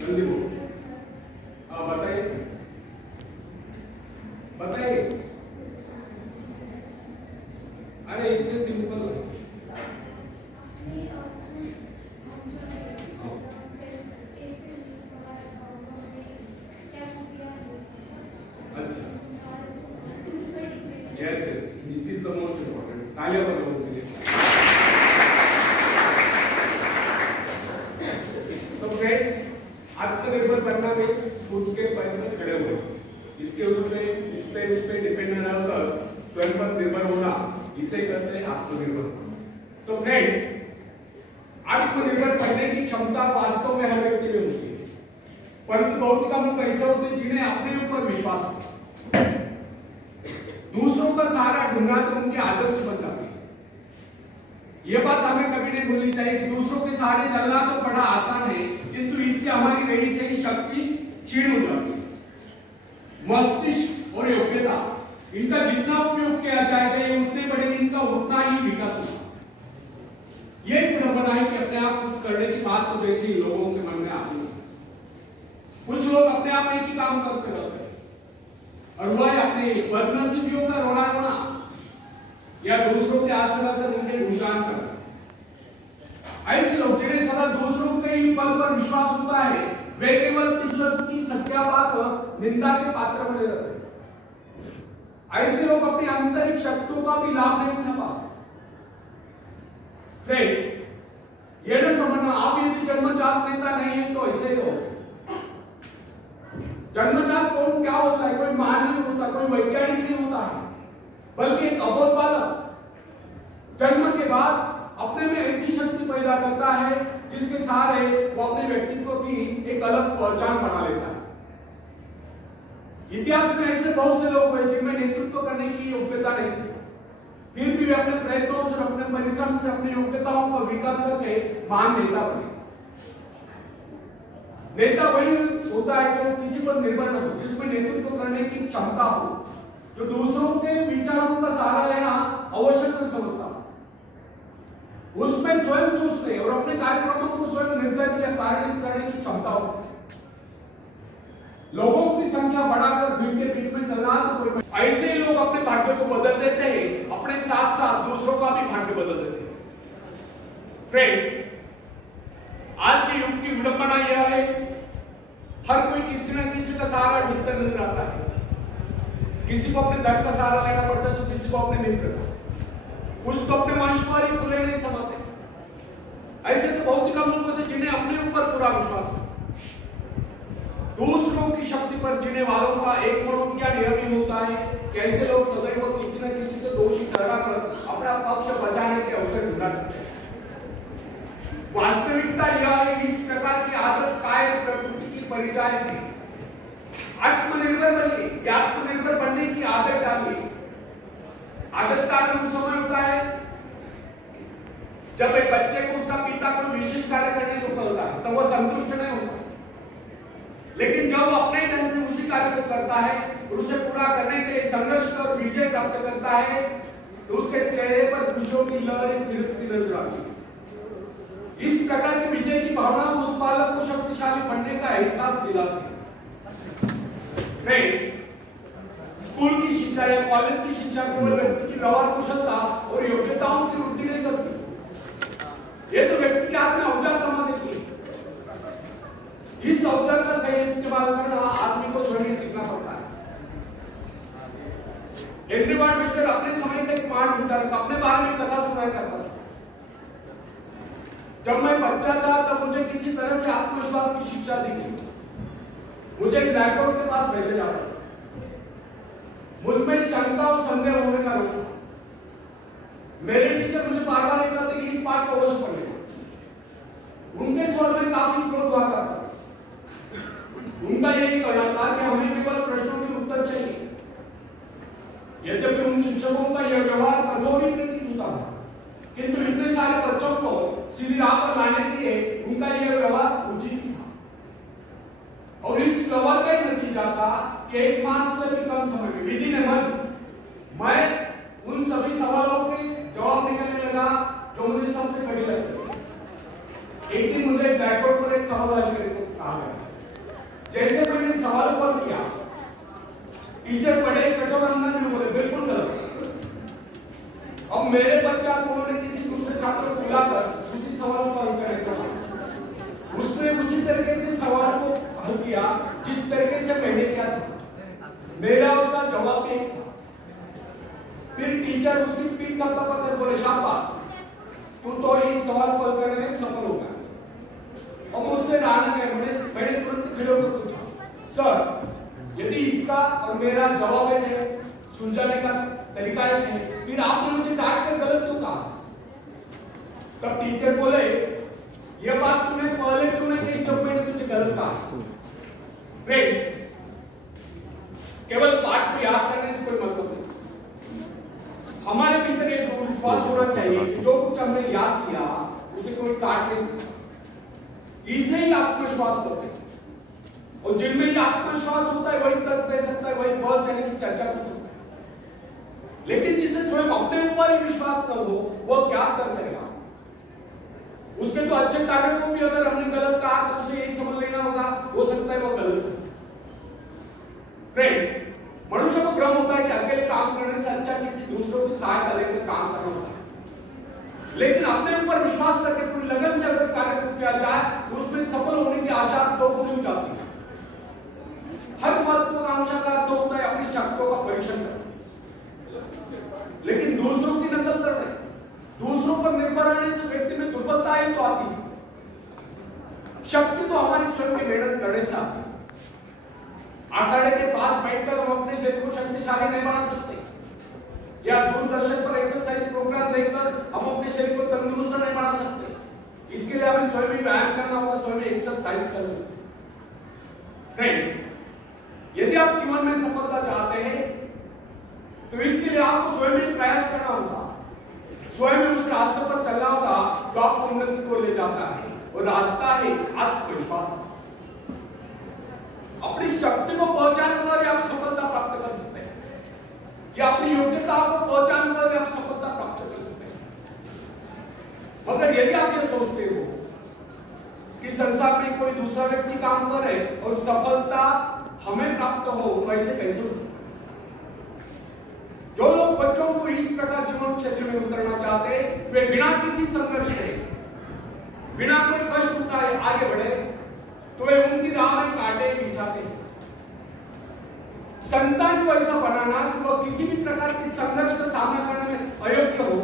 जल्दी बोलो। हाँ बताइए बताइए। अरे इतने सिंपल। अच्छा yes yes it is the most important. तालियां बजाओ उनके लिए। तो फ्रेंड्स आत्मनिर्भर बनना मीन्स खुद के पैर में खड़े हो, इसके उस पे डिपेंड न रहकर स्वयं पर निर्भर होना, इसे कहते हैं आत्मनिर्भर। तो फ्रेंड्स आत्मनिर्भर बनने की क्षमता वास्तव में हर व्यक्ति में होती है, परंतु बहुत कम लोग ऐसे होते हैं जिन्हें अपने ऊपर विश्वास हो। दूसरों का सहारा ढूंढना तो उनकी आदत से बन जाती है। यह बात हमें कभी नहीं भूलनी चाहिए कि दूसरों के सहारे चलना तो बड़ा आसान है, किंतु इससे हमारी रही सही शक्ति क्षीण हो जाती है। मस्तिष्क और योग्यता इनका जितना उपयोग किया जाएगा ये उतने बढ़ेंगे, इनका उतना ही विकास होगा। ये विडंबना है कि अपने आप कुछ करने की बात तो जैसे ही लोगों के मन में आती है। कुछ लोग अपने आप एक ही काम करते रहते हैं और वह अपने बदनसीबियों का रोना रोना या दूसरों के आसरा कर उनके गुणगान करना। ऐसे लोग जिन्हें सदा दूसरों के ही बल पर विश्वास होता है, वे केवल ईश्वर की सत्यापात निंदा के पात्र बने रहते हैं। ऐसे लोग अपनी आंतरिक शक्तियों का भी लाभ नहीं उठा पाते। फ्रेंड्स ये न समझना आप यदि जन्मजात नेता नहीं है तो ऐसे ही रहोगे। जन्मजात कौन क्या होता है? कोई महान नहीं होता, कोई वैज्ञानिक नहीं होता है, बल्कि एक अबोध बालक जन्म के बाद अपने में ऐसी शक्ति पैदा करता है जिसके सहारे वो अपने व्यक्तित्व की एक अलग पहचान बना लेता है। इतिहास में ऐसे बहुत से लोग हुए जिनमें नेतृत्व करने की योग्यता नहीं थी, फिर भी वे अपने प्रयत्नों से, अपने परिश्रम से, अपनी योग्यताओं का विकास करके महान नेता बने। नेता वही होता है जो किसी पर निर्भर न हो, जिसमें नेतृत्व करने की क्षमता हो, जो दूसरों के विचारों का सहारा लेना आवश्यक न समझता, उसमें स्वयं सोचने और अपने कार्यक्रमों को स्वयं निर्धारित या कार्यान्वित करने की क्षमता हो। लोगों की संख्या बढ़ाकर भीड़ के बीच में चलना तो कोई ऐसे ही लोग अपने भाग्य को बदल देते हैं, अपने साथ साथ दूसरों का भी भाग्य बदल देते हैं। फ्रेंड्स आज के युग की विडंबना यह है, हर कोई किसी न किसी का सहारा ढूंढते नजर आता है। किसी को अपने धन का सहारा लेना पड़ता है तो किसी को अपने मित्र का, कुछ तो अपने वंशवारी को ले नहीं समझते। ऐसे तो बहुत ही कम लोग होते जिन्हें अपने ऊपर पूरा विश्वास है। दूसरों की शक्ति पर जीने वालों का एक मनोविज्ञान यह भी होता है कि ऐसे लोग सदैव किसी न किसी को दोषी ठहराकर अपना पक्ष बचाने के अवसर ढूंढा करते हैं। वास्तविकता यह है कि इस प्रकार की आदत कायर प्रकृति की परिचायक है। आत्मनिर्भर बनिए, आत्मनिर्भर बनने की आदत डालिए। आदत का आरंभ उस समय होता है जब एक बच्चे को उसका पिता कोई विशेष कार्य करने को कहता है तब वह संतुष्ट नहीं होता, लेकिन जब वो अपने ढंग से उसी कार्य को करता है और उसे पूरा करने के लिए संघर्ष और विजय प्राप्त करता है तो उसके चेहरे पर खुशियों की लहरें थिरकती नजर आती है। इस प्रकार की विजय की भावना उस बालक को शक्तिशाली बनने का एहसास दिलाती है। फ्रेंड्स स्कूल की शिक्षा या कॉलेज की शिक्षा केवल व्यक्ति की व्यवहार कुशलता और योग्यताओं की वृद्धि नहीं करती, ये तो व्यक्ति के हाथ में औजार कमा देती है। इस औजार का सही इस्तेमाल करना आदमी को स्वयं सीखना पड़ता है। हेनरी वार्ड बीचर अपने समय के एक महान विचारक अपने बारे में कथा सुनाया करता था। जब मैं बच्चा था तब मुझे किसी तरह से आत्मविश्वास की शिक्षा दी गई। मुझे ब्लैक बोर्ड के पास भेजा जाता था। मुझ में शंका और संदेह होने का रोक। मेरे टीचर मुझे बार बार कहते कि इस पाठ को अवश्य पढ़िए। उनके स्वर में काफी क्रोध हुआ करता। उनका यही कहना था कि हमें केवल प्रश्नों के उत्तर चाहिए। यद्यपि उन शिक्षकों का यह व्यवहार कठोर ही प्रतीत होता था, किंतु इतने सारे बच्चों को सीधी राह पर लाने के लिए उनका यह व्यवहार उचित था। और इस व्यवहार का नतीजा था कि 1 मास से भी कम समय में विधि ने मन मैं उन सभी सवालों के जवाब निकलने लगा जो मुझे सबसे कठिन लगते। एक दिन मुझे ब्लैक बोर्ड पर एक सवाल हल करने को कहा गया। टीचर पढ़े कठोर अंदर में बोले बिल्कुल गलत। अब मेरे बच्चा को उन्होंने किसी दूसरे छात्र को बुलाकर उसी सवाल को हल करेगा, उसने उसी तरीके से सवाल को हल किया जिस तरीके से मैंने किया था, मेरा उसका जवाब एक था। फिर टीचर उसकी पीठ थपथपाकर बोले शाबाश, तू तो इस सवाल को हल करने में सफल हो गया। और मुझसे राना गया, मैंने तुरंत खड़े होकर पूछा, सर यदि इसका और मेरा जवाब एक है, सुलझाने का तरीका एक है, फिर आपने मुझे डांट कर गलत क्यों कहा? तब टीचर बोले, ये बात तूने पहले क्यों नहीं कही जब मैंने तुझे गलत कहा? फ्रेंड्स, केवल पाठ को याद करने से कोई मतलब नहीं। हमारे भीतर एक विश्वास होना चाहिए कि जो कुछ हमने याद किया उसे कोई काट नहीं सकता। इसे ही आत्मविश्वास कहते हैं। और जिनमें ये आत्मविश्वास होता है वही तर्क दे सकता है, वही बहस यानी कि चर्चा कर सकता है। लेकिन जिसे स्वयं अपने ऊपर ही विश्वास न हो वो क्या तर्क करेगा? उसके तो अच्छे कार्यों को भी अगर हमने गलत कहा तो उसे यही समझ लेना होगा, हो सकता है वो गलत है। फ्रेंड्स, मनुष्य को भ्रम होता है कि अकेले काम करने से अच्छा किसी दूसरों की सहायता लेकर काम करना होता है। लेकिन अपने ऊपर विश्वास करके पूरी लगन से अगर कार्य किया जाए तो उसमें सफल होने की आशा दोगुनी हो जाती है। हर महत्वाकांक्षा का अर्थ होता है अपनी शक्तियों का परीक्षण करना, लेकिन दूसरों की नकल करना, दूसरों पर निर्भर रहने से व्यक्ति में दुर्बलता ही तो आती है। शक्ति तो हमारी स्वयं की मेहनत करने से आती है। अखाड़े के पास बैठकर हम अपने शरीर को शक्तिशाली नहीं बना सकते, या दूरदर्शन पर एक्सरसाइज प्रोग्राम देखकर हम अपने शरीर को तंदुरुस्त नहीं बना सकते। इसके लिए हमें स्वयं ही व्यायाम करना होगा, स्वयं एक्सरसाइज करना होगा। फ्रेंड्स, यदि आप जीवन में सफलता चाहते हैं तो इसके लिए आपको स्वयं ही प्रयास करना होगा, स्वयं उस रास्ते पर चलना होगा जो आपको उन्नति को ले जाता है। और रास्ता है आत्मविश्वास। अपनी शक्ति को पहचान कर आप सफलता प्राप्त कर सकते हैं, या अपनी योग्यता को पहचान कर आप सफलता प्राप्त कर सकते हैं। मगर यदि आप ये सोचते हो कि संसार में कोई दूसरा व्यक्ति काम करे और सफलता हमें प्राप्त हो, तो ऐसे कैसे हो सकता है? जो लोग बच्चों को इस प्रकार जीवन क्षेत्र में उतरना चाहते हैं वे बिना किसी संघर्ष के, बिना कोई कष्ट उठाए आगे बढ़े, तो वे उनकी राह में कांटे बिछाते हैं। संतान को ऐसा बनाना कि वह किसी भी प्रकार के संघर्ष का सामना करने में अयोग्य हो,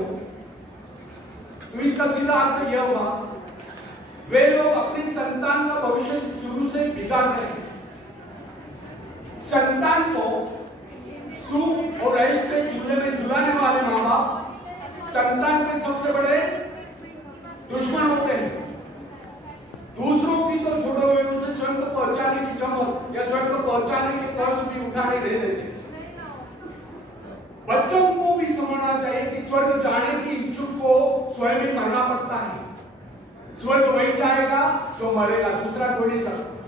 तो इसका सीधा अर्थ यह हुआ वे लोग अपनी संतान का भविष्य शुरू से बिगाड़ रहे हैं। संतान को सुख और ऐश के झूले में झुलाने वाले माँ बाप संतान के सबसे बड़े दुश्मन होते हैं। दूसरों की तो छोड़ो, वे उसे स्वयं को पहुंचाने की चमक या स्वयं को पहुंचाने के कष्ट भी उठाने नहीं देते। बच्चों को भी समझना चाहिए कि स्वर्ग जाने की इच्छुक को स्वयं ही मरना पड़ता है। स्वर्ग वही जाएगा जो मरेगा, दूसरा कोई नहीं जा सकता।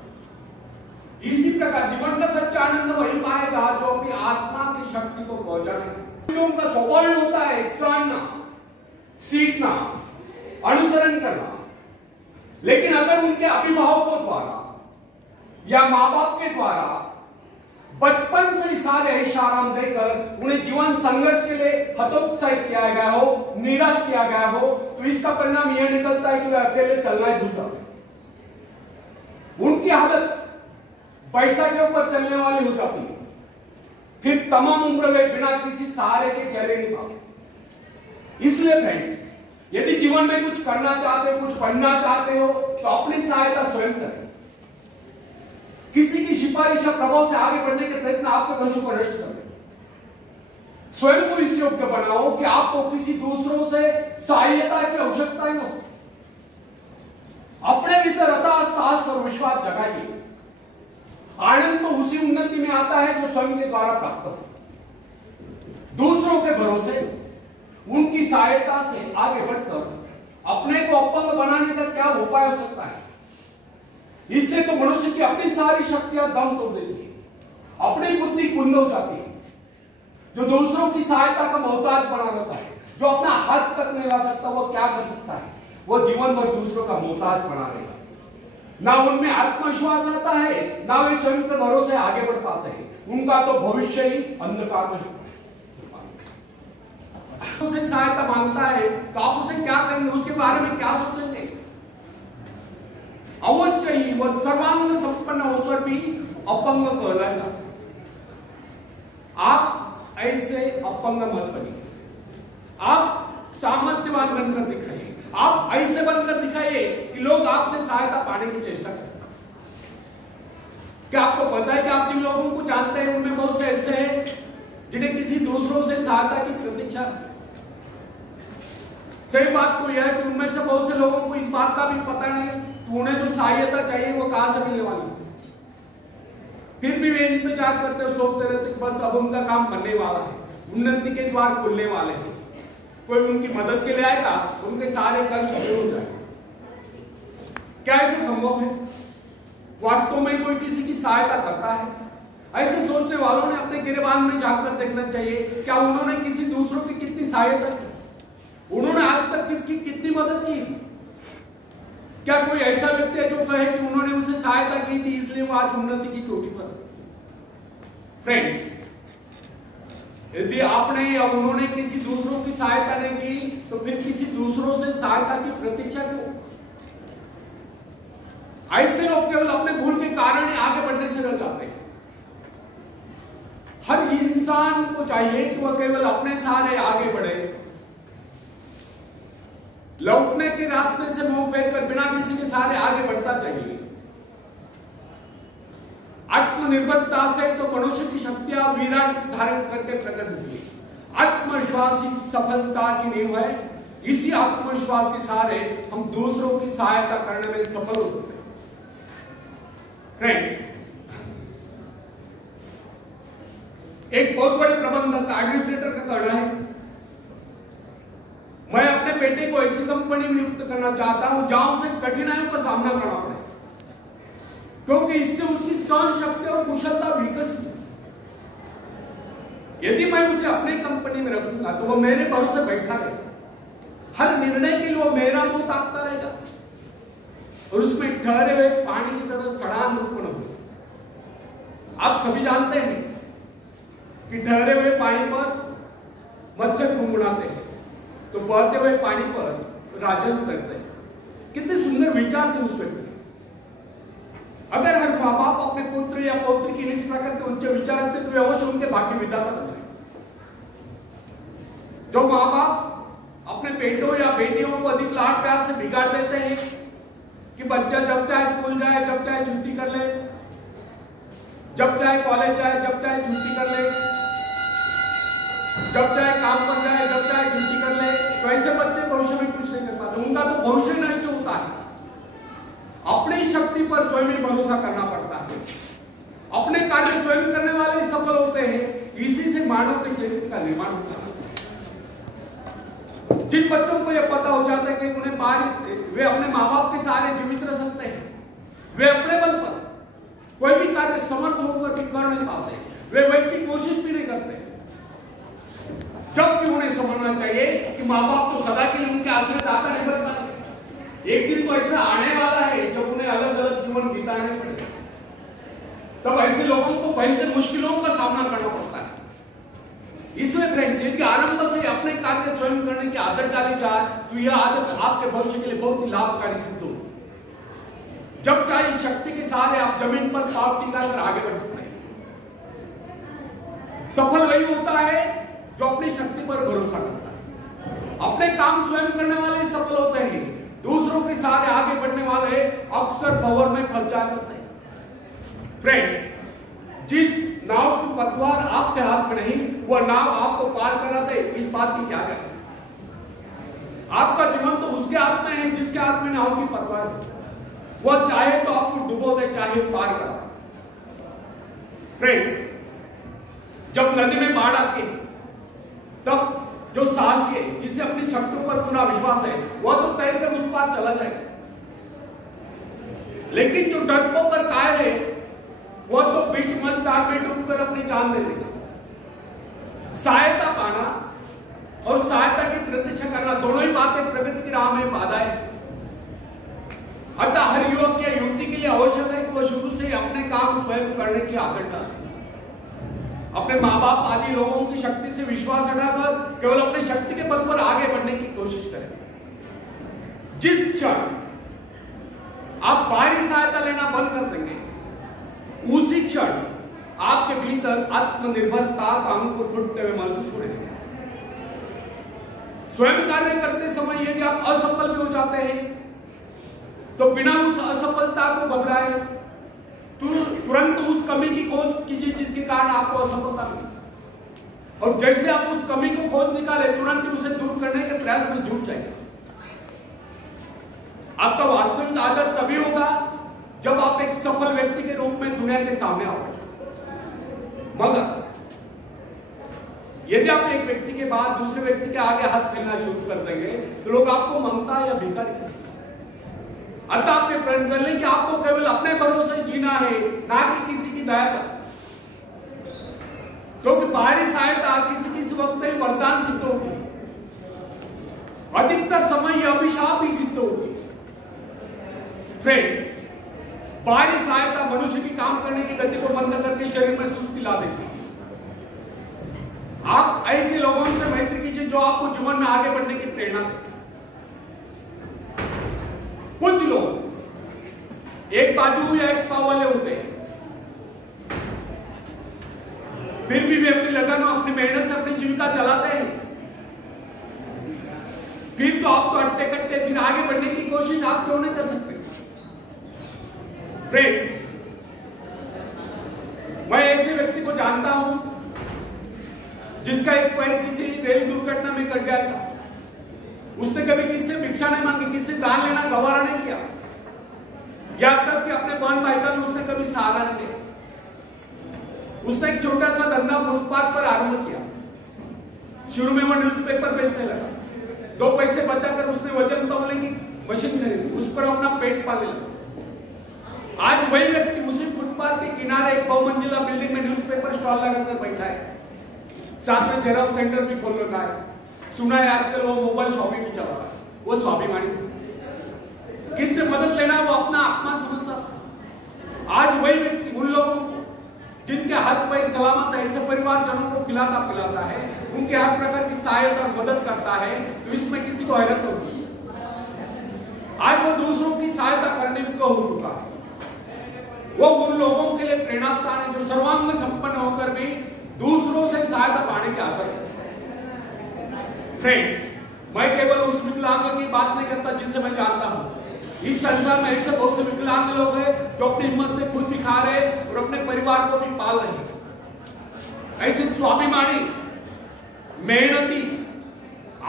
इसी प्रकार जीवन का सच्चा आनंद वही पाएगा जो अपनी आत्मा की शक्ति को पहुंचाने। जो उनका स्वभाव होता है सहना, सीखना, अनुसरण करना, लेकिन अगर उनके अभिभावकों द्वारा या माँ बाप के द्वारा बचपन से सारे ऐश-आराम देकर उन्हें जीवन संघर्ष के लिए हतोत्साहित किया गया हो, निराश किया गया हो, तो इसका परिणाम यह निकलता है कि वे अकेले चलना ही भूल जाते। उनकी हालत पैसा के ऊपर चलने वाली हो जाती है। फिर तमाम उम्र वे बिना किसी सहारे के चले नहीं पाते। इसलिए फ्रेंड्स, यदि जीवन में कुछ करना चाहते हो, कुछ बनना चाहते हो, तो अपनी सहायता स्वयं करें। किसी की सिफारिश या प्रभाव से आगे बढ़ने के प्रयत्न आपके भविष्य को नष्ट कर देंगे। स्वयं को इस योग्य बनाओ कि आपको किसी दूसरों से सहायता की आवश्यकता ही हो। अपने भीतर अथाह साहस और विश्वास जगाइए। आनंद तो उसी उन्नति में आता है जो स्वयं के द्वारा प्राप्त हो। दूसरों के भरोसे, उनकी सहायता से आगे बढ़कर अपने को अपंग बनाने का क्या उपाय हो सकता है? इससे तो मनुष्य की अपनी सारी शक्तियां दम तोड़ देती है, अपनी बुद्धि कुंद हो जाती है। जो दूसरों की सहायता का मोहताज बना रहता है, जो अपना हाथ तक नहीं ला सकता, वो क्या कर सकता है? वो जीवन भर दूसरों का मोहताज बना रहेगा। ना उनमें आत्मविश्वास आता है, ना वे स्वयं के भरोसे आगे बढ़ पाते हैं। उनका तो भविष्य ही अंधकार में उसे सहायता मांगता है तो आप उसे क्या करेंगे, उसके बारे में क्या सोचेंगे? अवश्य ही वह सर्वांग संपन्न होकर भी अपंग कहलाएगा। आप ऐसे अपंग मत बनिए, आप सामर्थ्यवान बनकर दिखाइए, आप ऐसे बनकर दिखाइए कि लोग आपसे सहायता पाने की चेष्टा करें। क्या आपको पता है कि आप जिन लोगों को जानते हैं उनमें बहुत से ऐसे हैं जिन्हें किसी दूसरों से सहायता की प्रतीक्षा? सही बात तो यह है कि उनमें से बहुत से लोगों को इस बात का भी पता नहीं कि उन्हें जो सहायता चाहिए वो कहां से मिलने वाली, फिर भी वे इंतजार करते और सोचते रहते कि बस अब उनका काम बनने वाला है, उन्नति के द्वार खुलने वाले हैं, कोई उनकी मदद के लिए आएगा, उनके सारे कष्ट दूर हो जाएंगे। क्या ऐसा संभव है? वास्तव में कोई किसी की सहायता करता है? ऐसे सोचने वालों ने अपने गिरेबान में जाकर देखना चाहिए, क्या उन्होंने किसी दूसरों की कितनी सहायता की, उन्होंने आज तक किसकी कितनी मदद की? क्या कोई ऐसा व्यक्ति है जो कहे कि उन्होंने उसे सहायता की थी इसलिए वो आज उन्नति की चोटी पर? फ्रेंड्स, यदि आपने या उन्होंने किसी दूसरों की सहायता नहीं की तो फिर किसी दूसरों से सहायता की प्रतीक्षा क्यों? ऐसे लोग केवल अपने भूल के कारण ही आगे बढ़ने से रह जाते हैं। हर इंसान को चाहिए कि वह केवल अपने सहारे आगे बढ़े, लौटने के रास्ते से मुंह फेरकर बिना किसी के सहारे आगे बढ़ता चाहिए। आत्मनिर्भरता से तो मनुष्य की शक्तियां विराट धारण करके प्रकट होती है। आत्मविश्वास ही सफलता की नींव है। इसी आत्मविश्वास के सहारे हम दूसरों की सहायता करने में सफल हो सकते हैं। फ्रेंड्स, एक बहुत बड़े प्रबंधक एडमिनिस्ट्रेटर का कहना है, मैं अपने बेटे को ऐसी कंपनी में नियुक्त करना चाहता हूं जहां उसे कठिनाइयों का सामना करना पड़े, क्योंकि इससे उसकी सहन शक्ति और कुशलता विकसित है। यदि मैं उसे अपनी कंपनी में रखूंगा तो वह मेरे भरोसे बैठा रहेगा, हर निर्णय के लिए वो मेरा मुंह ताकता रहेगा और उसमें ठहरे हुए पानी की तरह सड़ान उत्पन्न होगी। आप सभी जानते हैं कि ठहरे हुए पानी पर मच्छर गुनगुनाते हैं तो बहते हुए पानी पर राजस करते हैं। कितने सुंदर विचार थे उस व्यक्ति। अगर हर माँ बाप अपने पुत्र या पौत्र की इस प्रकार के उच्च विचार रखते तो अवश्य उनके भाग्य विधाता बने। जो माँ बाप अपने बेटों या बेटियों को अधिक लाड प्यार से बिगाड़ देते हैं कि बच्चा जब चाहे स्कूल जाए, जब चाहे छुट्टी कर ले, जब चाहे कॉलेज जाए, जब चाहे छुट्टी कर ले, जब चाहे काम पर जाए, जब चाहे छुट्टी कर ले, तो ऐसे बच्चे भविष्य में कुछ नहीं कर पाते। उनका तो भविष्य नष्ट होता है। अपनी शक्ति पर स्वयं ही भरोसा करना पड़ता है। अपने कार्य स्वयं करने वाले सफल होते हैं। इसी से मानव के चरित्र का निर्माण होता है। जिन बच्चों को यह पता हो जाता है कि उन्हें वे अपने माँ बाप के सहारे जीवित रह सकते हैं, वे अपने बल पर कोई भी कार्य समर्थ होकर भी कर नहीं पाते, वे वैसी कोशिश भी नहीं करते, जबकि उन्हें समझना चाहिए कि माँ बाप तो सदा के लिए उनके आश्रयदाता नहीं बन पाते। एक दिन तो ऐसा आने वाला है जब उन्हें अलग अलग जीवन बिताने पड़ेगा। तब ऐसे लोगों को भयंकर मुश्किलों का सामना करना पड़ता है। इसलिए फ्रेंड्स, यदि आरंभ से अपने कार्य स्वयं करने की आदत डाली जाए तो यह आदत आपके भविष्य के लिए बहुत ही लाभकारी सिद्ध होगी। जब चाहे शक्ति के सहारे आप जमीन पर पांव टिकाकर आगे बढ़ सकते हैं। सफल वही होता है जो अपनी शक्ति पर भरोसा करता है। अपने काम स्वयं करने वाले सफल होते हैं, दूसरों के सहारे आगे बढ़ने वाले अक्सर भंवर में फंस जाया करते हैं। फ्रेंड्स, जिस नाव की पतवार आपके हाथ में नहीं, वह नाव आपको पार करा दे, इस बात की क्या करें? आपका जीवन तो उसके हाथ में है जिसके हाथ में नाव की पतवार है। वह चाहे तो आपको डुबो दे, चाहे पार करा। फ्रेंड्स, जब नदी में बाढ़ आती है तब जो साहसी है, जिसे अपनी शक्तियों पर पूरा विश्वास है, वह तो तैरकर उस पार चला जाएगा। लेकिन जो डरपोक और कायर है, वह तो बीच मझधार में डूबकर अपनी जान दे देगा। सहायता पाना और सहायता की प्रतीक्षा करना, दोनों ही बातें प्रगति की राह में बाधाएं। अतः हर युवक या युवती के काम स्वयं करने की आदत डालें। अपने माँ बाप आदि लोगों की शक्ति से विश्वास हटाकर केवल अपने शक्ति के पद पर आगे बढ़ने की कोशिश करें। जिस क्षण आप बाहरी सहायता लेना बंद कर देंगे, उसी क्षण आपके भीतर आत्मनिर्भरता का अंकुर फूटते हुए महसूस होने लगेगा। स्वयं कार्य करते समय यदि आप असफल भी हो जाते हैं तो बिना उस असफलता को घबराए तुरंत उस कमी की खोज कीजिए जिसके कारण आपको असफलता मिली, और जैसे आप उस कमी को खोज निकाले तुरंत उसे दूर करने के प्रयास में जुट जाइए। आपका वास्तविक आदर तभी होगा जब आप एक सफल व्यक्ति के रूप में दुनिया के सामने आओ। मगर यदि आप एक व्यक्ति के बाद दूसरे व्यक्ति के आगे हाथ फैलाना शुरू कर देंगे तो लोग आपको ममता या भिखारी कहेंगे। अतः आपने प्रण कर लें कि आपको केवल अपने भरोसे जीना है, ना कि किसी की दया पर, क्योंकि बाहरी सहायता किसी वक्त ही वरदान सिद्ध होगी, अधिकतर समय यह अभिशाप ही सिद्ध होगी। फ्रेंड्स, बाहरी सहायता मनुष्य की काम करने की गति को बंद करके शरीर में सुस्ती ला देती है। आप ऐसे लोगों से मैत्री कीजिए जो आपको जीवन में आगे बढ़ने की प्रेरणा देते। कुछ लोग एक बाजू या एक पाव वाले होते हैं, फिर भी वे अपनी लगन और अपनी मेहनत से अपनी जीविका चलाते हैं। फिर तो आप तो अट्टे कट्टे फिर आगे बढ़ने की कोशिश आप क्यों नहीं कर सकते? फ्रेंड्स, मैं ऐसे व्यक्ति को जानता हूं जिसका एक पैर किसी रेल दुर्घटना में कट गया था। उसने कभी किसी से भिक्षा नहीं मांगी, किसी से दान लेना गवारा नहीं किया, यहां तक कि अपने बहन भाई का भी उसने कभी सहारा नहीं दिया। उसने एक छोटा सा धंधा फुटपाथ पर आरंभ किया। शुरू में वो न्यूज़पेपर बेचने लगा। 2 पैसे बचाकर उसने वजन तौलने की मशीन खरीदी, उस पर अपना पेट पालने लगा। आज वही व्यक्ति उसी फुटपाथ के किनारे एक बहुमंजिला बिल्डिंग में न्यूज़पेपर स्टॉल लगाकर बैठा है, साथ में जेरॉक्स सेंटर भी खोल रखा है। सुना है आजकल वो मोबाइल शॉपिंग भी चला रहा है। वो स्वाभिमानी, किससे मदद लेना वो अपना आत्मा समझता था। आज वही व्यक्ति उन लोगों को जिनके हाथ पैर सलामत है, ऐसे परिवारजनों को खिलाता पिलाता है, उनके हर प्रकार की सहायता और मदद करता है, तो इसमें किसी को हैरत होगी। आज वो दूसरों की सहायता करने को हो चुका है। वो उन लोगों के लिए प्रेरणा स्थान है जो सर्वांग संपन्न होकर भी दूसरों से सहायता पाने की आशा रखते हैं। फ्रेंड्स, मैं केवल उस विकलांग की बात नहीं करता जिसे मैं जानता हूं। इस संसार में ऐसे बहुत से विकलांग लोग हैं जो अपनी हिम्मत से खुद भी खा रहे और अपने परिवार को भी पाल रहे हैं। ऐसे स्वाभिमानी, मेहनती,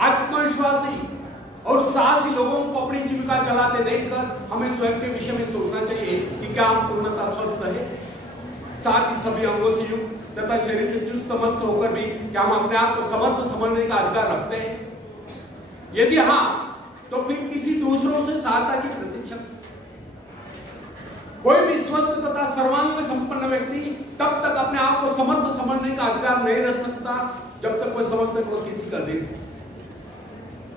आत्मविश्वासी और साहसी लोगों को अपनी जीविका चलाते देखकर हमें स्वयं के विषय में सोचना चाहिए कि क्या हम पूर्णतः स्वस्थ है, साथ ही सभी अंगों से युक्त तथा शरीर से चुस्त मस्त होकर भी क्या हम अपने आप को समर्थ समझने का अधिकार रखते हैं? यदि हाँ, तो फिर किसी दूसरों से सहायता की प्रतीक्षा। कोई भी स्वस्थ तथा सर्वांग संपन्न व्यक्ति तब तक अपने आप को समर्थ समझने का अधिकार नहीं रख सकता जब तक वह समझता है कि किसी का दिन।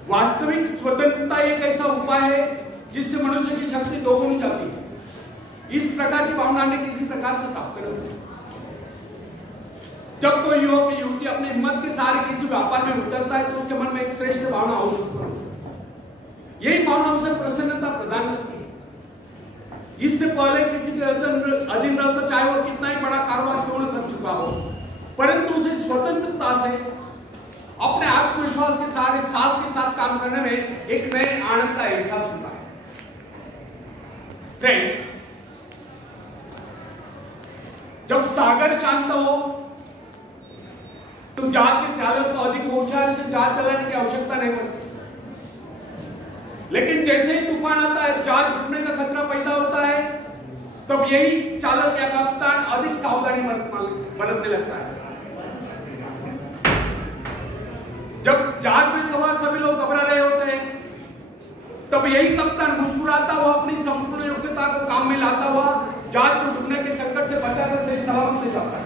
वास्तविक स्वतंत्रता एक ऐसा उपाय है जिससे मनुष्य की शक्ति दोगुनी जाती है। इस प्रकार की भावना ने किसी प्रकार से प्राप्त नहीं होती। जब कोई युवक या युवती अपनी हिम्मत के सहारे किसी व्यापार में उतरता है तो उसके मन में एक श्रेष्ठ भावना आवश्यक होती है। यही भावना उसे प्रसन्नता प्रदान करती है। इससे पहले किसी के अधीन रहता, चाहे वो कितना ही बड़ा कारोबार क्यों न कर चुका हो, परंतु उसे स्वतंत्रता से अपने आत्मविश्वास के सहारे साहस के साथ काम करने में एक नए आनंद का एहसास होता है। फ्रेंड्स, जब सागर शांत हो तो जहाज के चालक को अधिक होशियारी से जहाज चलाने की आवश्यकता नहीं पड़ती। लेकिन जैसे ही तूफान आता है, जहाज डूबने का खतरा पैदा होता है, तब यही चालक या कप्तान अधिक सावधानी बरतने लगता है। जब जहाज में सवार सभी लोग घबरा रहे होते हैं, तब यही कप्तान मुस्कुराता हुआ अपनी संपूर्ण योग्यता को काम में लाता हुआ जहाज को डूबने के संकट से बचाकर सही सलामत ले जाता है।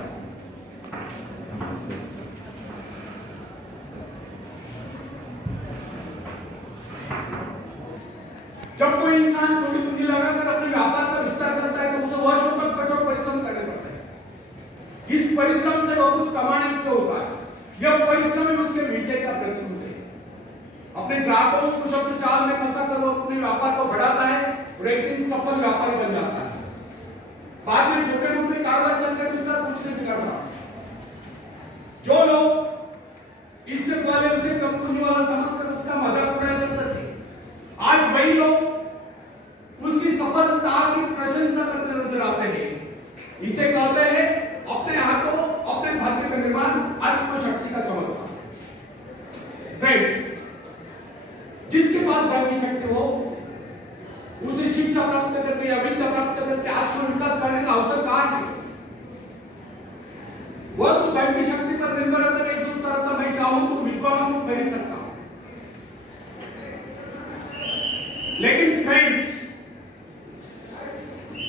जब कोई इंसान थोड़ी बुद्धि लगाकर अपने व्यापार का विस्तार करता है तो उसे वर्षों तक कठोर परिश्रम विजय का प्रतीक होते हैं। अपने ग्राहकों को शब्द जाल में फंसा कर वो अपने व्यापार को बढ़ाता है और एक दिन सफल व्यापारी बन जाता है। बाद में छोटे मोटे कारोबार संकट उसका कुछ नहीं बिगड़ता। जो लोग इससे पहले उसे कम पूंजी वाला समझकर उसका मजाक उड़ाया करते थे, आज वही लोग उसकी सफलता की प्रशंसा करते नजर आते हैं। इसे कहते हैं अपने हाथों अपने भाग्य का निर्माण, आत्मशक्ति का चमत्कार। फ्रेंड्स, जिसके पास दैवी शक्ति हो उसे शिक्षा प्राप्त करके या विद्या प्राप्त करके आत्मविकास करने का अवसर कहां है? वह तो दैवी शक्ति पर निर्भर होकर नहीं सोचता रहता मैं चाहूं तो विद्वान को कर ही सकता हूं। लेकिन फ्रेंड्स,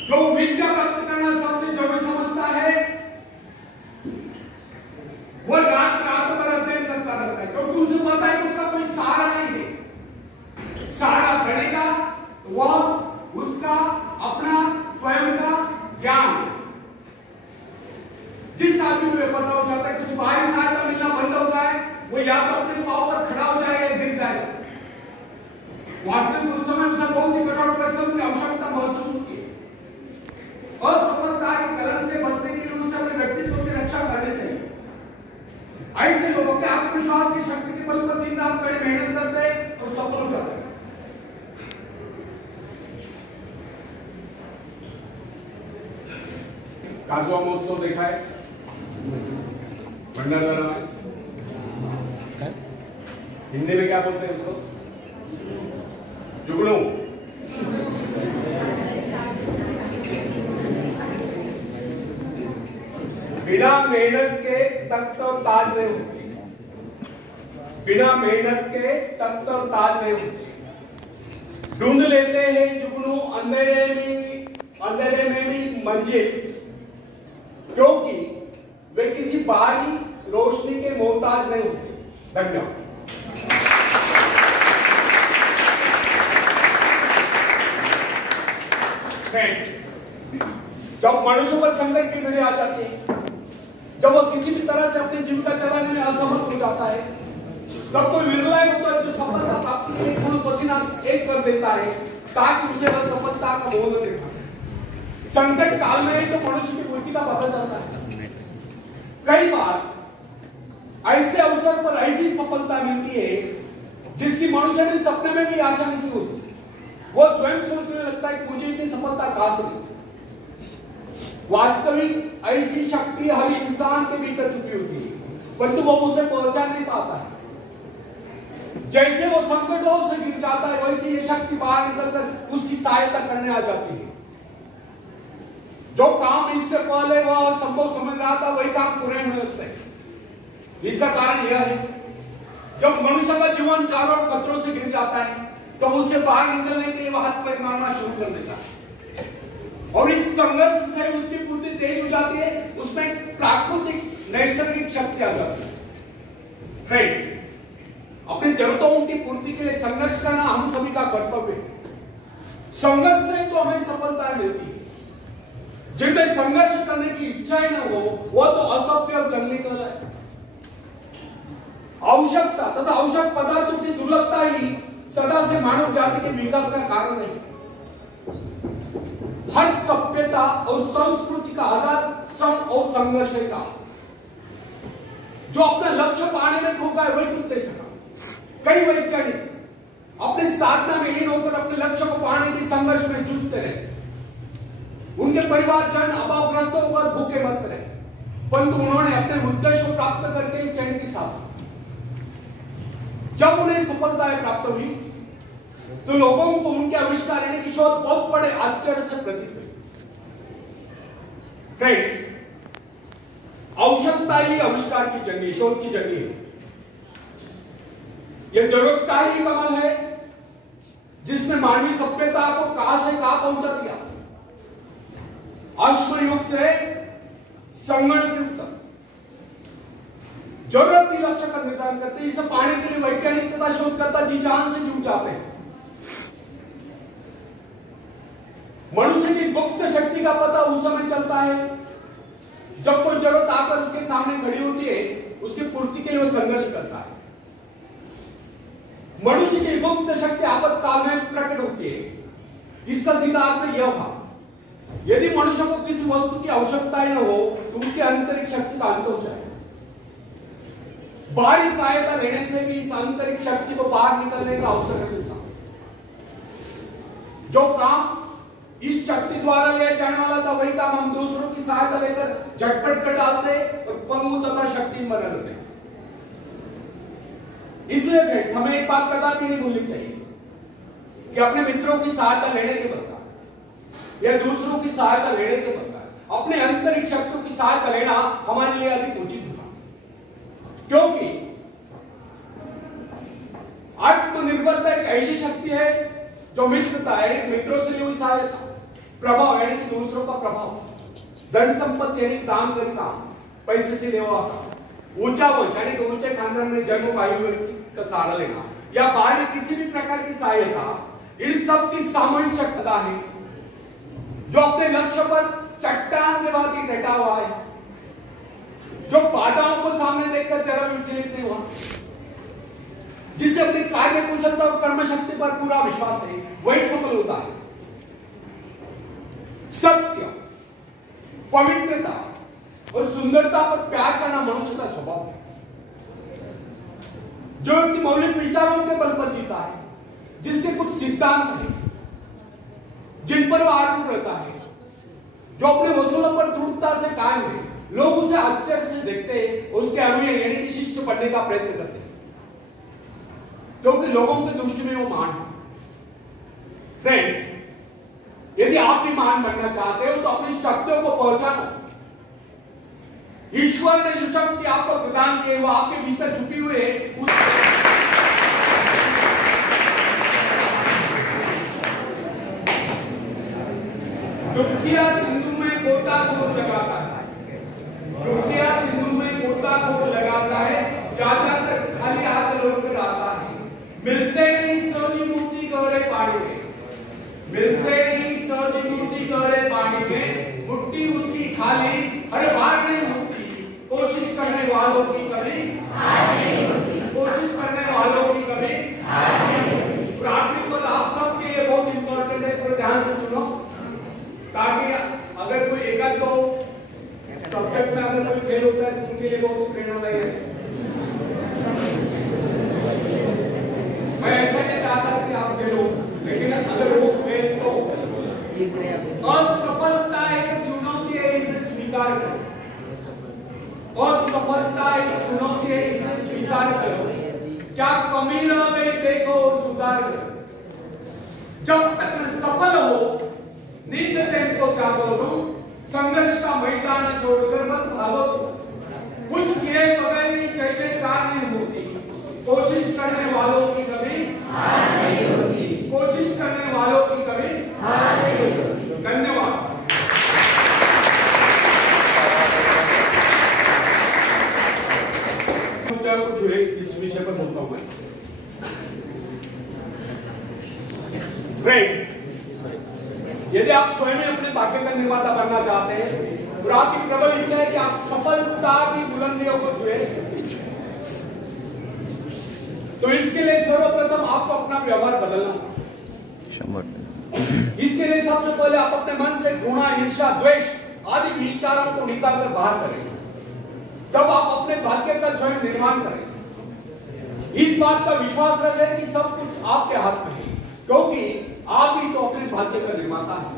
जो विद्या प्राप्त करना सबसे जरूरी समझता है वो रात भर अध्ययन करता रहता है, क्योंकि उसे पता है कि उसका कोई सहारा नहीं है। सहारा बढ़ेगा तो वह उसका अपना स्वयं का ज्ञान। जिस आदमी को पता हो जाता है कि उसे बाहरी सहायता मिलना बंद होता है, वो या तो अपने पांव पर खड़ा हो जाएगा या गिर जाएगा। वास्तविक उस समय उसे बहुत ही कठोर परिश्रम की आवश्यकता महसूस होती है। असफलता के कलंक से बचने के लिए उसे अपने व्यक्तित्व की रक्षा करनी चाहिए। ऐसे लोग अपने आत्मविश्वास की शक्ति के बल पर दिन रात कड़ी मेहनत करते हैं और सफल हो जाते हैं। काजवा महोत्सव देखा है भंडारा में? हिंदी में क्या बोलते हैं उसको? जुगनू। बिना मेहनत के तख्त और ताज नहीं होते। बिना मेहनत के तख्त और ताज नहीं होते। ढूंढ लेते हैं जुगनू अंधेरे में भी मंजिल, क्योंकि वे किसी बाहरी रोशनी के मोहताज नहीं होते। धन्यवाद। फ्रेंड्स, जब मनुष्य पर संकट की घड़ी आ जाती है, जब वह किसी भी तरह से अपनी जीविका चलाने में असमर्थ हो जाता है, तब कोई विरला होता है जो सफलता प्राप्ति के लिए खून पसीना एक कर देता है ताकि उसे वह सफलता का मोल न दिखाए। संकट काल में ही तो मनुष्य की बुद्धि का पता चलता है। कई बार ऐसे अवसर पर ऐसी सफलता मिलती है जिसकी मनुष्य ने सपने में भी आशा नहीं की होती। वो स्वयं सोचने लगता है कि मुझे इतनी सफलता कहां से मिली। वास्तविक ऐसी शक्ति हर इंसान के भीतर छुपी होती है, परंतु वो उसे पहचान नहीं पाता है। जैसे वो संकटों से गिर जाता है, वैसे ये शक्ति बाहर निकलकर उसकी सहायता करने आ जाती है। जो काम इससे पहले वह संभव समझ रहा था, वही काम पूरे होने लगते हैं। इसका कारण यह है, जब मनुष्य का जीवन चारों ओर खतरों से गिर जाता है, तो उससे बाहर निकलने के लिए वह हाथ पैर मारना शुरू कर देता है और इस संघर्ष से उसकी पूर्ति तेज हो जाती है। उसमें प्राकृतिक नैसर्गिक शक्ति आ जाती है। फ्रेंड्स, अपनी जरूरतों की पूर्ति के लिए संघर्ष करना हम सभी का कर्तव्य है। संघर्ष से तो हमें सफलता मिलती है। जिनमें संघर्ष करने की इच्छा ही न हो, वो तो असभ्य और जंगली कल है। आवश्यकता तथा आवश्यक पदार्थों की दुर्लभता ही सदा से मानव जाति के विकास का कारण है। हर सभ्यता और संस्कृति का आधार श्रम और संघर्ष का। जो अपना लक्ष्य पाने में खो गया वही कुछ दे सका। कई वैज्ञानिक अपने साधना में लीन होकर अपने लक्ष्य को पाने की संघर्ष में जूझते रहे। उनके परिवारजन अभावग्रस्त होकर भूखे मरते रहे, परंतु उन्होंने अपने उद्देश्य को प्राप्त करके चैन की सांस ली। जब उन्हें सफलताएं प्राप्त हुई तो लोगों को उनके आविष्कार यानी कि शोध बहुत बड़े आश्चर्य से प्रतीत हुई। फ्रेंड्स, आवश्यकता ही आविष्कार की जंगी, शोध की जंगी है। यह जरूरत का ही कमाल है जिसने मानवीय सभ्यता को कहां से कहां पहुंचा दिया। अश्म युग से संगणक युग तक जरूरत ही लक्ष्य का निर्धारण करते हैं। इसे पाने के लिए वैज्ञानिक तथा शोधकर्ता जी जान से जुट जाते हैं। मनुष्य की गुप्त शक्ति का पता उस समय चलता है जब कोई जरूरत आकर उसके सामने खड़ी होती है, उसकी पूर्ति के लिए वो संघर्ष करता है। मनुष्य की गुप्त शक्ति आपातकाल में प्रकट होती है। इसका सीधा अर्थ यह हुआ, यदि मनुष्य को किसी वस्तु की आवश्यकता ही न हो तो उसकी आंतरिक शक्ति का अंत हो जाए। बाहरी सहायता लेने से भी इस आंतरिक शक्ति को बाहर निकलने का अवसर नहीं मिलता। जो काम इस शक्ति द्वारा लिया जाने वाला था वही काम हम दूसरों की सहायता लेकर झटपट कर डालते और पंगु तथा शक्ति बने रहते। इसलिए फ्रेंड्स, हमें एक बात कदापि नहीं भूलनी चाहिए कि अपने मित्रों की सहायता लेने के बजाय या दूसरों की सहायता लेने के बजाय अपने आंतरिक शक्तियों की सहायता लेना हमारे लिए अधिक उचित होगा। क्योंकि आत्मनिर्भरता एक ऐसी शक्ति है जो मित्रता है, मित्रों से ली हुई सहायता, प्रभाव यानी कि दूसरों का प्रभाव, धन संपत्ति यानी दान करी काम, पैसे से लेवा ऊंचा वंश यानी कि ऊंचे खानदान में जन्म वायु व्यक्ति का सहारा लेना या बाहरी किसी भी प्रकार की सहायता, इन सब की सामान्य शक्ति है जो अपने लक्ष्य पर चट्टान के भांति डटा हुआ है, जो बाधाओं को सामने देखकर जरा भी विचलित नहीं हुआ, जिसे अपनी कार्य कुशलता और कर्म शक्ति पर पूरा विश्वास है, वही सफल होता है। सत्य, पवित्रता और सुंदरता पर प्यार करना मनुष्य का स्वभाव है। जो व्यक्ति मौलिक विचारों के बल पर जीता है, जिसके कुछ सिद्धांत हैं जिन पर वह आरूढ़ रहता है, जो अपने वसूलों पर दृढ़ता से कायम है, लोग उसे आश्चर्य से देखते हैं, उसके अनुयायी यानी कि शिष्य बनने का प्रयत्न करते हैं, क्योंकि लोगों की दृष्टि में वो महान है। फ्रेंड्स, यदि आप भी महान बनना चाहते हो तो अपनी शक्तियों को पहचानो। ईश्वर ने जो शक्ति आपको प्रदान की है वो आपके भीतर छुपी हुई है। डुबकिया सिंधु में गोताखोर लगाता है, डुबकिया सिंधु में गोताखोर लगाता है, ज्यादातर खाली हाथ लौटकर आता है। मिलते नहीं सोजी मूर्ति गहरे पानी में, मिलते नहीं सोजी मूर्ति गहरे पानी में, मुट्ठी उसकी खाली हर बार नहीं होती, कोशिश करने वालों की कभी हार नहीं होती, कोशिश करने वालों की कभी हार नहीं होती। और आखिरी पद आप सबके लिए बहुत इंपॉर्टेंट है, पूरे ध्यान से सुनो, ताकि अगर कोई एकाध दो सब्जेक्ट में अगर कोई फेल होता है तो उनके लिए बहुत प्रेरणादायी है। मैं ऐसा नहीं चाहता कि आप फेल हो, लेकिन अगर वो फेल तो असफलता एक चुनौती है, इसे स्वीकार करो। असफलता एक चुनौती है, इसे स्वीकार करो। क्या कमी रह गई देखो और सुधार करो। जब तक मैं सफल हो नींद चैन को त्यागो तुम, संघर्ष का मैदान छोड़कर मत भागो। कुछ किए बगैर जय जयकार नहीं होती, कोशिश करने वालों की कभी हार नहीं होती, कोशिश करने वालों की कभी हार नहीं होती। धन्यवाद। कुछ हुए इस विषय पर बोलता हूं मैं। फ्रेंड्स, यदि आप स्वयं अपने भाग्य का निर्माता बनना चाहते हैं और आपकी प्रबल इच्छा है कि आप सफलता की बुलंदियों को छुए, तो इसके लिए सर्वप्रथम आपको अपना व्यवहार बदलना। इसके लिए सबसे पहले आप अपने मन से घृणा, ईर्ष्या, द्वेष आदि विचारों को निकालकर बाहर करें, तब आप अपने भाग्य का स्वयं निर्माण करें। इस बात का विश्वास रखें कि सब कुछ आपके हाथ में है, क्योंकि आप ही तो अपने भाग्य का निर्माता है।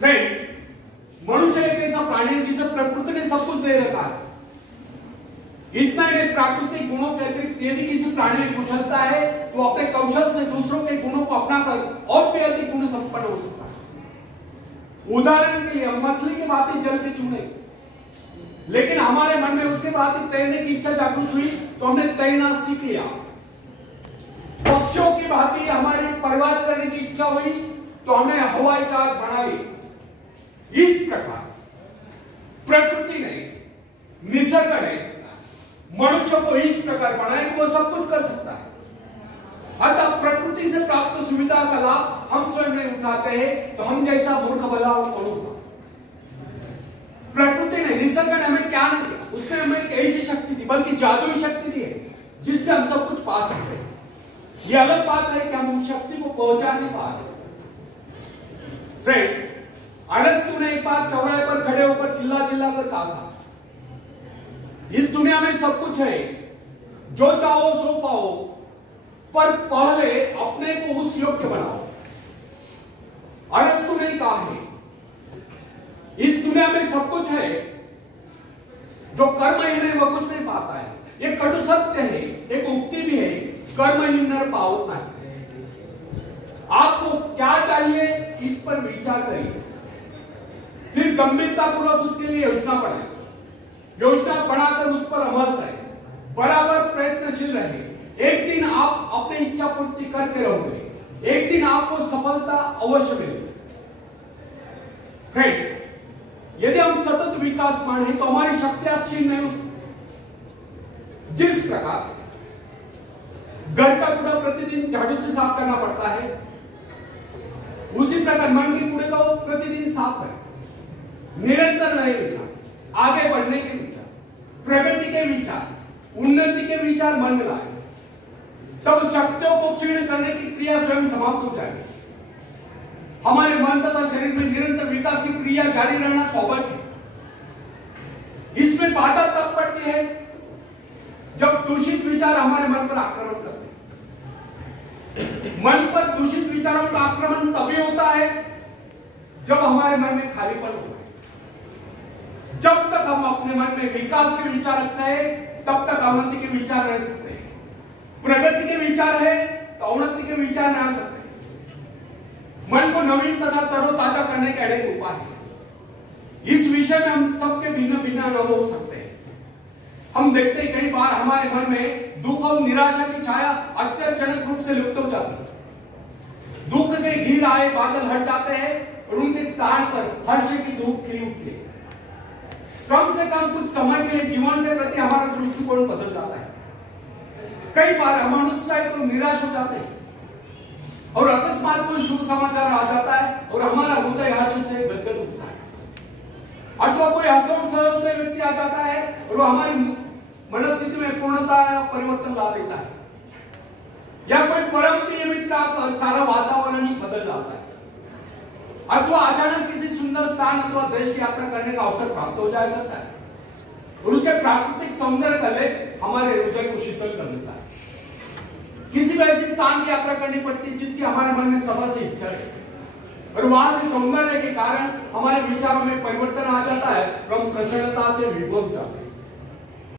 फ्रेंड्स, मनुष्य एक ऐसा प्राणी है जिसे प्रकृति ने सब कुछ दे रखा है। इतना ही प्राकृतिक गुणों के अतिरिक्त यदि किसी प्राणी में कुशलता है तो अपने कौशल से दूसरों के गुणों को अपनाकर और भी अधिक गुण संपन्न हो सकता है। उदाहरण के लिए हम मछली की भांति जल के चूमे, लेकिन हमारे मन में उसके भांति तैरने की इच्छा जागृत हुई तो हमने तैरना सीख लिया। पक्षियों की भांति हमारी परवाह करने की इच्छा हुई तो हमने हवाई जहाज बना ली। इस प्रकार प्रकृति ने, निसर्ग ने मनुष्य को इस प्रकार बनाया कि वो सब कुछ कर सकता है। अतः प्रकृति से प्राप्त सुविधा का लाभ हम स्वयं नहीं उठाते हैं तो हम जैसा मूर्ख भला और कौन होगा। प्रकृति ने, निसर्ग ने हमें क्या नहीं दिया, उसने हमें एक ऐसी शक्ति दी, बल्कि जादुई शक्ति दी है जिससे हम सब कुछ पा सकते हैं। ये अलग बात है कि हम उस शक्ति को पहुंचा नहीं पा रहे। फ्रेंड्स, अरस्तु ने एक बार चौराहे पर खड़े होकर चिल्ला चिल्ला कर कहा था, इस दुनिया में सब कुछ है, जो चाहो सो पाओ, पर पहले अपने को उस योग्य बनाओ। अरस्तु ने कहा है, इस दुनिया में सब कुछ है, जो कर्महीन है वह कुछ नहीं पाता है। ये कटु सत्य है, एक उक्ति भी है, कर्महीन नर पावत नहीं। आपको क्या चाहिए इस पर विचार करिए, फिर गंभीरतापूर्वक उसके लिए योजना बनाए, योजना बनाकर उस पर अमल करें, बराबर प्रयत्नशील रहे। एक दिन आप अपनी इच्छा पूर्ति करके रहोगे, एक दिन आपको सफलता अवश्य मिलेगी। फ्रेंड्स, यदि हम सतत विकासमान हैं तो हमारी शक्तियां क्षीण नहीं हो सकती। जिस प्रकार घर का कूड़ा प्रतिदिन झाड़ू से साफ करना पड़ता है, उसी प्रकार मन के कूड़े को प्रतिदिन साफ करें। निरंतर नए विचार, आगे बढ़ने के विचार, प्रगति के विचार, उन्नति के विचार मन में लाए, तब शक्तियों को क्षीण करने की क्रिया स्वयं समाप्त हो जाएगी। हमारे मन तथा शरीर में निरंतर विकास की क्रिया जारी रहना स्वाभाविक है। इसमें बाधा तब पड़ती है जब दूषित विचार हमारे मन पर आक्रमण करते हैं। मन पर दूषित विचारों का आक्रमण तभी होता है जब हमारे मन में खालीपन होता है। जब तक हम अपने मन में विकास के विचार रखते हैं, तब तक अवनति के विचार रह सकते हैं। प्रगति के विचार है तो अवनति के विचार न आ सकते। मन को नवीन तथा तरोताजा करने के अनेक उपाय हैं। इस विषय में हम सबके भिन्न भिन्न अनुभव हो सकते हैं। हम देखते हैं कई बार हमारे मन में दुख और निराशा की छाया आश्चर्यजनक रूप से लुप्त हो जाती है। दुख के घिर आए बादल हट जाते हैं और उनके स्थान पर हर्ष की धूप खिली उठती है। कम से कम कुछ समय के लिए जीवन के प्रति हमारा दृष्टिकोण बदल जाता है। कई बार हम अनुत्साहित और निराश हो जाते हैं और अकस्मात कोई शुभ समाचार आ जाता है और हमारा हृदय हर्ष से गदगद उठता है। अथवा कोई हर्षोत्साही व्यक्ति आ जाता है और वो हमारी मनस्थिति में पूर्णता परिवर्तन ला देता है। या कोई परम प्रिय मित्र आकर सारा वातावरण ही बदल जाता है। अथवा अचानक किसी सुंदर स्थान अथवा देश की यात्रा करने का अवसर प्राप्त हो जाया करता है और उसके प्राकृतिक सौंदर्य का लेप हमारे हृदय को शीतल कर देता है। किसी भी ऐसे स्थान की यात्रा करनी पड़ती है जिसकी हमारे मन में सदा से इच्छा है और वहां से सौंदर्य के कारण हमारे विचारों में परिवर्तन आ जाता है और हम प्रसन्नता से विभोर हो जाते हैं।